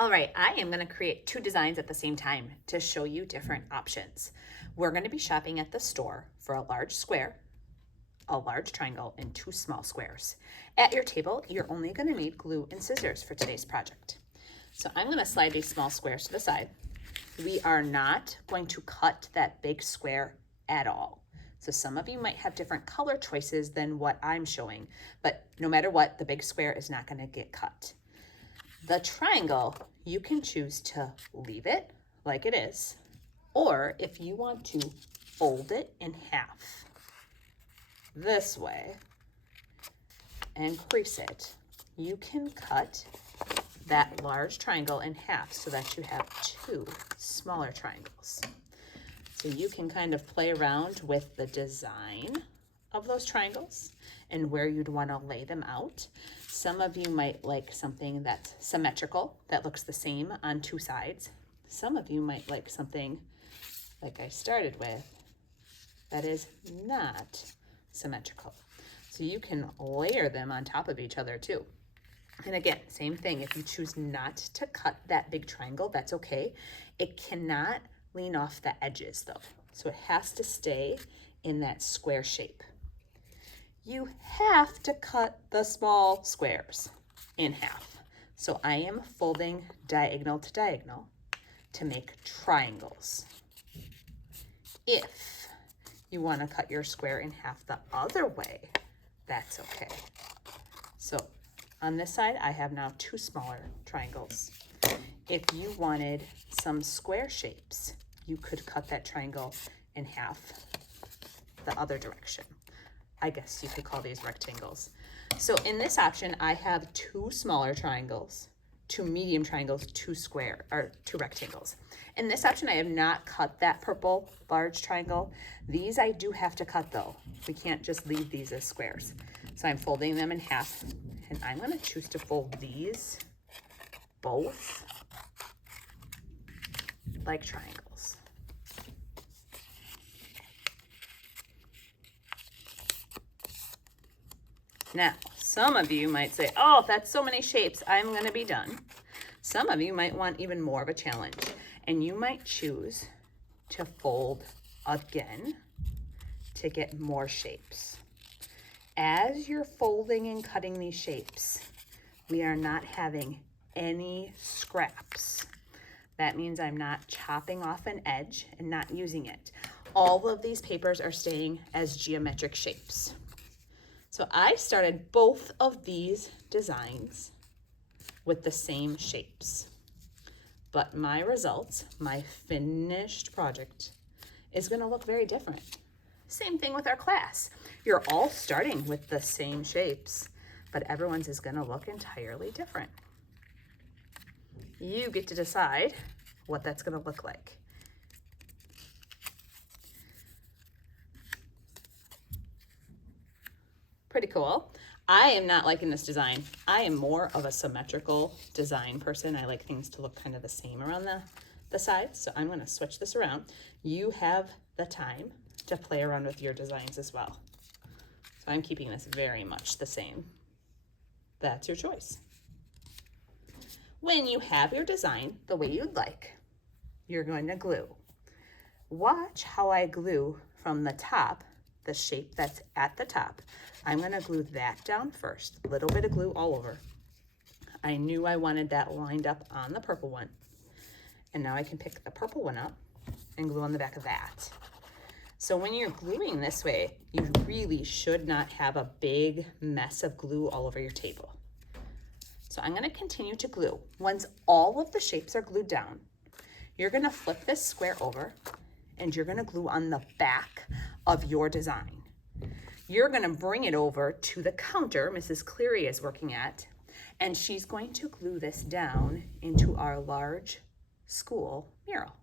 All right, I am going to create two designs at the same time to show you different options. We're going to be shopping at the store for a large square, a large triangle, and two small squares. At your table, you're only going to need glue and scissors for today's project. So I'm going to slide these small squares to the side. We are not going to cut that big square at all. So some of you might have different color choices than what I'm showing, but no matter what, the big square is not going to get cut. The triangle, you can choose to leave it like it is, or if you want to fold it in half this way and crease it, you can cut that large triangle in half so that you have two smaller triangles. So you can kind of play around with the design of those triangles and where you'd want to lay them out. Some of you might like something that's symmetrical, that looks the same on two sides. Some of you might like something like I started with that is not symmetrical. So you can layer them on top of each other too. And again, same thing, if you choose not to cut that big triangle, that's okay. It cannot lean off the edges though. So it has to stay in that square shape. You have to cut the small squares in half. So I am folding diagonal to diagonal to make triangles. If you want to cut your square in half the other way, that's okay. So on this side, I have now two smaller triangles. If you wanted some square shapes, you could cut that triangle in half the other direction. I guess you could call these rectangles. So in this option, I have two smaller triangles, two medium triangles, two rectangles. In this option, I have not cut that purple large triangle. These I do have to cut though. We can't just leave these as squares. So I'm folding them in half, and I'm going to choose to fold these both like triangles. Now, some of you might say, oh, that's so many shapes, I'm going to be done. Some of you might want even more of a challenge, and you might choose to fold again to get more shapes. As you're folding and cutting these shapes, we are not having any scraps. That means I'm not chopping off an edge and not using it. All of these papers are staying as geometric shapes. So I started both of these designs with the same shapes, but my results, my finished project, is going to look very different. Same thing with our class. You're all starting with the same shapes, but everyone's is going to look entirely different. You get to decide what that's going to look like. Pretty cool. I am not liking this design. I am more of a symmetrical design person. I like things to look kind of the same around the sides, so I'm going to switch this around. You have the time to play around with your designs as well. So I'm keeping this very much the same. That's your choice. When you have your design the way you'd like, you're going to glue. Watch how I glue from the top, the shape that's at the top. I'm going to glue that down first, a little bit of glue all over. I knew I wanted that lined up on the purple one. And now I can pick the purple one up and glue on the back of that. So when you're gluing this way, you really should not have a big mess of glue all over your table. So I'm going to continue to glue. Once all of the shapes are glued down, you're going to flip this square over and you're going to glue on the back of your design. You're going to bring it over to the counter Mrs. Cleary is working at, and she's going to glue this down into our large school mural.